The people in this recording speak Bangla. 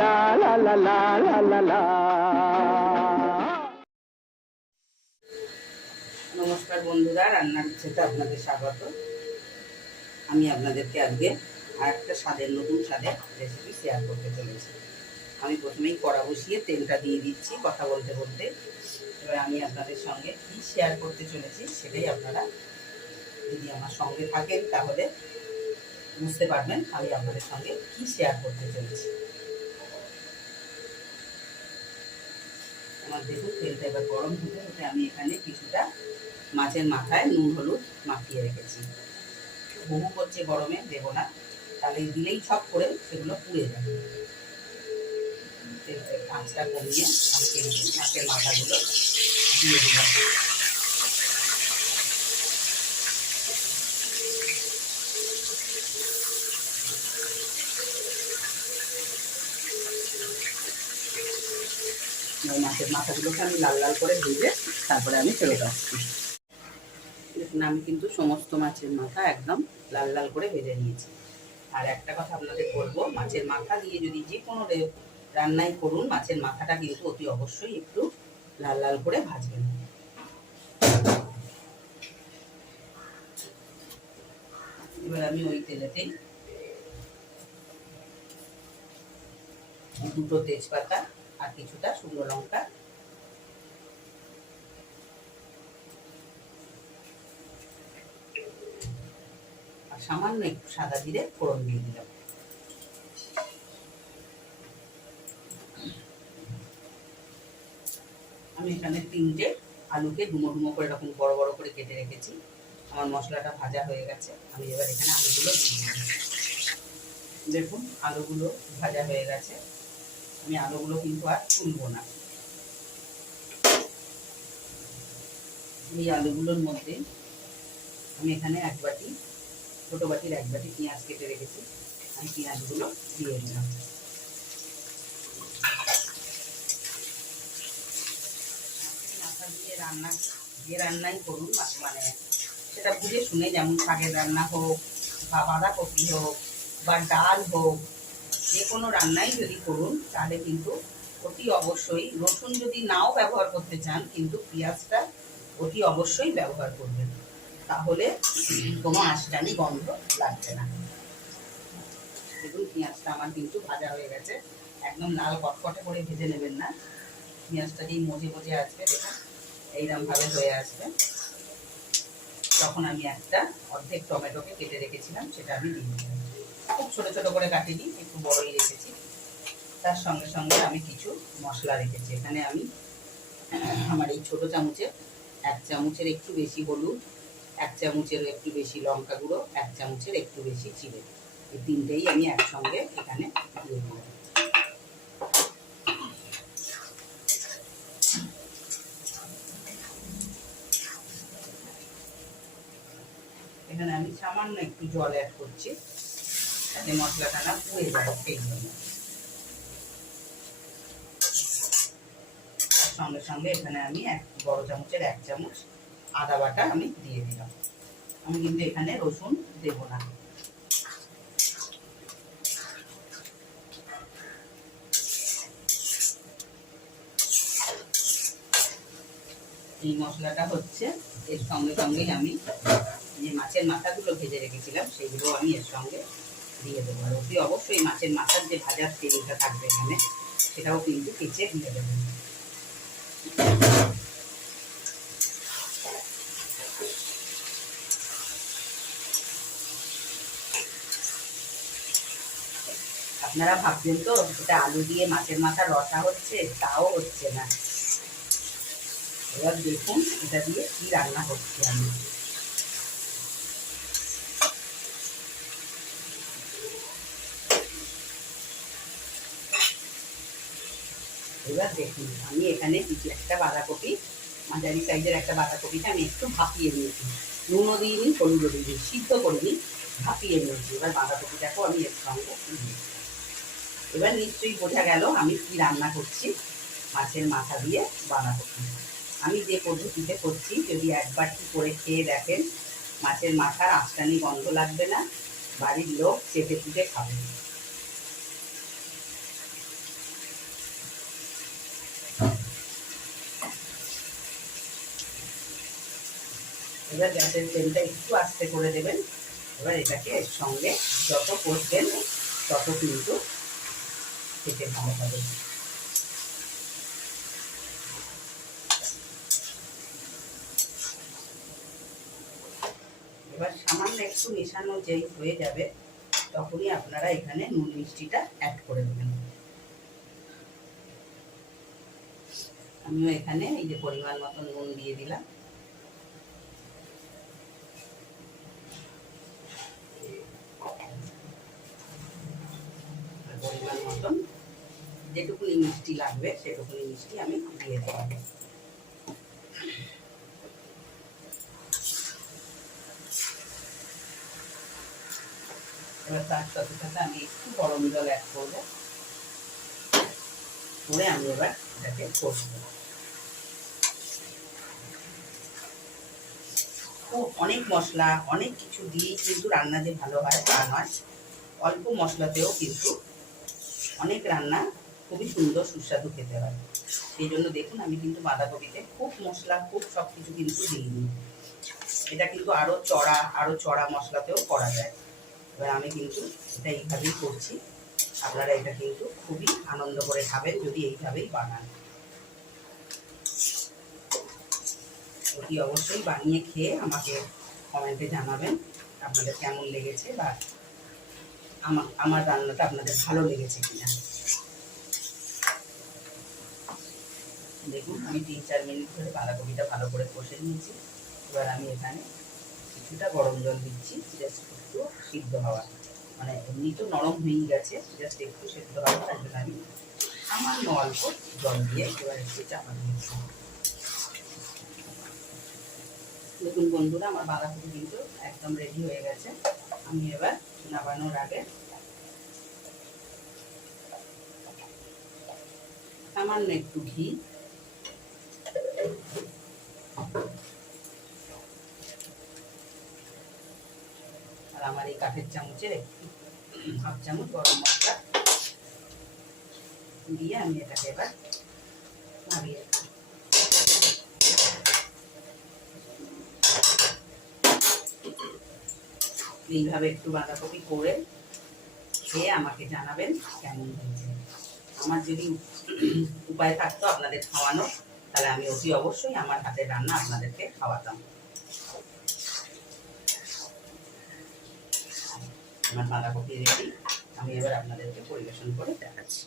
লা লা লা লা লা লা লা। নমস্কার বন্ধুরা, রান্নার ইচ্ছেতে আপনাদের স্বাগত। আমি আপনাদেরকে আজকে আর একটা নতুন স্বাদের রেসিপি শেয়ার করতে চলেছি। আমি প্রথমেই কড়া বসিয়ে তেলটা দিয়ে দিচ্ছি কথা বলতে বলতে। এবার আমি আপনাদের সঙ্গে কী শেয়ার করতে চলেছি সেটাই আপনারা যদি আমার সঙ্গে থাকেন তাহলে বুঝতে পারবেন আমি আপনাদের সঙ্গে কী শেয়ার করতে চলেছি। আমার দেখুন তেলটা এবার গরম হতে হতে আমি এখানে কিছুটা মাছের মাথায় নুন হলুদ মাখিয়ে রেখেছি। বহু করছে গরমে দেবো না, তাহলে দিলেই ছপ করে সেগুলো পুড়ে যাবে। আঁচটা কমিয়ে আমি কিন্তু মাছের মাথাগুলো দিয়ে দিলাম। মাছের মাথাগুলোকে আমি লাল লাল করে ভেজে তারপরে আমি ফেরত আসছি। দেখুন আমি কিন্তু সমস্ত মাছের মাথা একদম লাল লাল করে ভেজে নিয়েছি। আর একটা কথা আপনাদের বলবো, মাছের মাথা দিয়ে যদি যে কোনো রান্নাই করুন, মাছের মাথাটা কিন্তু অতি অবশ্যই একটু লাল লাল করে ভাজবেন। এবার আমি ওই তেলেতেই দুটো তেজপাতা আর কিছুটা শুকনো লঙ্কা আর সামান্য একটু সাদা জিরে ফোড়ন দিয়ে দিলাম। আমি এখানে 3টে আলুকে ডুমো ডুমো করে এরকম বড় বড় করে কেটে রেখেছি। আমার মশলাটা ভাজা হয়ে গেছে, আমি এবার এখানে আলুগুলো দিয়ে দিলাম। দেখুন আলুগুলো ভাজা হয়ে গেছে, আমি আলুগুলো কিন্তু আর তুলবো না। এই আলুগুলোর মধ্যে আমি এখানে ছোটো বাটির 1 বাটি পেঁয়াজ কেটে রেখেছি, আমি পেঁয়াজগুলো দিয়ে দিলাম। মাথা দিয়ে যে রান্নাই করুন মানে সেটা বুঝে শুনে, যেমন শাকের রান্না হোক বা বাঁধাকপি হোক বা ডাল হোক, যে কোনো রান্নাই যদি করুন তাহলে কিন্তু অতি অবশ্যই রসুন যদি নাও ব্যবহার করতে চান কিন্তু পেঁয়াজটা অতি অবশ্যই ব্যবহার করবেন, তাহলে কোনো আঁশটানি গন্ধ লাগবে না। দেখুন পেঁয়াজটা আমার কিন্তু ভাজা হয়ে গেছে, একদম লাল কটকটে করে ভেজে নেবেন না, পেঁয়াজটা যেই মজে মজে আসবে দেখুন এইরকমভাবে হয়ে আসবে, তখন আমি একটা অর্ধেক টমেটোকে কেটে রেখেছিলাম সেটা আমি দিয়ে দিলাম। খুব ছোটো ছোটো করে কাটিনি, একটু বড়ই রেখেছি। তার সঙ্গে সঙ্গে আমি কিছু মশলা রেখেছি এখানে। আমি আমার এই ছোটো চামচে 1 চামচের একটু বেশি হলুদ, 1 চামচের একটু বেশি লঙ্কা গুঁড়ো, 1 চামচের একটু বেশি জিরে, এই 3টেই আমি একসঙ্গে এখানে দিয়ে দিলাম। এখানে আমি সামান্য একটু জল অ্যাড করছি যাতে মশলাটা না পুড়ে যায়, সেই জন্য। সঙ্গে সঙ্গে এখানে আমি বড় চামচের 1 চামচ আদা বাটা আমি দিয়ে দিলাম। আমি কিন্তু এখানে রসুন দেব না। এই মশলাটা হচ্ছে, এর সঙ্গে সঙ্গেই আমি যে মাছের মাথাগুলো ভেজে রেখেছিলাম সেইগুলো আমি এর সঙ্গে দিয়ে দেবো। আর অতি অবশ্যই মাছের মাথার যে ভাজার তেলটা থাকবে এখানে সেটাও কিন্তু কেচে দিয়ে দেবেন। আপনারা ভাবছেন তো এটা আলু দিয়ে মাছের মাথা রসা হচ্ছে, তাও হচ্ছে না। এবার দেখুন এটা দিয়ে কি রান্না করছি আমি। এবার দেখুন আমি এখানে একটা বাঁধাকপি, মাঝারি সাইজের একটা বাঁধাকপিটা আমি একটু ভাপিয়ে নিয়েছি, নুনও দিইনি হলুদও দিইনি, সিদ্ধ করিনি, ভাপিয়ে নিয়েছি। এবার বাঁধাকপিটাকেও আমি এর সঙ্গে দিয়েছি। এবার নিশ্চয়ই বোঝা গেল আমি কি রান্না করছি, মাছের মাথা দিয়ে বাঁধাকপি। আমি যে পদ্ধতিতে করছি যদি একবার কি করে খেয়ে দেখেন, মাছের মাথার আঁশটানি গন্ধ লাগবে না, বাড়ির লোক চেটে পুটে খাবে। এবার গ্যাসের ফ্লেমটা একটু আস্তে করে দেবেন। এবার এটাকে এর সঙ্গে যত কষবেন তত কিন্তু খেতে ভালো হবে। এবার সামান্য একটু মেশানো যেই হয়ে যাবে তখনই আপনারা এখানে নুন মিষ্টিটা অ্যাড করে দেবেন। আমিও এখানে এই যে পরিমাণ মতো নুন দিয়ে দিলাম। পরিমাণ মতন যেটুকুনি মিষ্টি লাগবে সেটুকুনি মিষ্টি আমি দিয়ে দেব। এবার তার সাথে সাথে আমি একটু গরম জল অ্যাড করবো, করে আমি এবার এটাকে কষবো। অনেক মশলা অনেক কিছু দিয়েই কিন্তু রান্না যে ভালো হয় তা নয়, অল্প মশলাতেও কিন্তু অনেক রান্না খুবই সুন্দর সুস্বাদু খেতে হয়। সেই জন্য দেখুন আমি কিন্তু বাঁধাকপিতে খুব মশলা খুব সব কিছু কিন্তু দিইনি। এটা কিন্তু আরও চড়া মশলাতেও করা যায়। এবার আমি কিন্তু এটা এইভাবেই করছি। আপনারা এটা কিন্তু খুবই আনন্দ করে খাবেন যদি এইভাবেই বানান। অতি অবশ্যই বানিয়ে খেয়ে আমাকে কমেন্টে জানাবেন আপনাদের কেমন লেগেছে বা আমার রান্নাটা আপনাদের ভালো লেগেছে কিনা। দেখুন আমি 3-4 মিনিট ধরে বাঁধাকপিটা ভালো করে কষে নিয়েছি। এবার আমি এখানে কিছুটা গরম জল দিচ্ছি, জাস্ট একটু সিদ্ধ হওয়া, মানে এমনি তো নরম হয়ে গেছে, জাস্ট একটু সিদ্ধ হওয়া। তার জন্য আমি সামান্য অল্প জল দিয়ে এবার একটু চাপা দিয়েছি। দেখুন বন্ধুরা আমার বাঁধাকপি কিন্তু একদম রেডি হয়ে গেছে। আমি এবার নামানোর আগে সামান্য একটু ঘি আর আমার এই কাঠের চামচের হাফ চামচ গরম মশলা দিয়ে আমি এটাকে এবার নামিয়ে রাখি। এইভাবে একটু বাঁধাকপি করে খেয়ে আমাকে জানাবেন কেমন হয়েছে। আমার যদি উপায় থাকতো আপনাদের খাওয়ানো, তাহলে আমি অতি অবশ্যই আমার হাতের রান্না আপনাদেরকে খাওয়াতাম। আমার বাঁধাকপি রেডি, আমি এবার আপনাদেরকে পরিবেশন করে দেখাচ্ছি।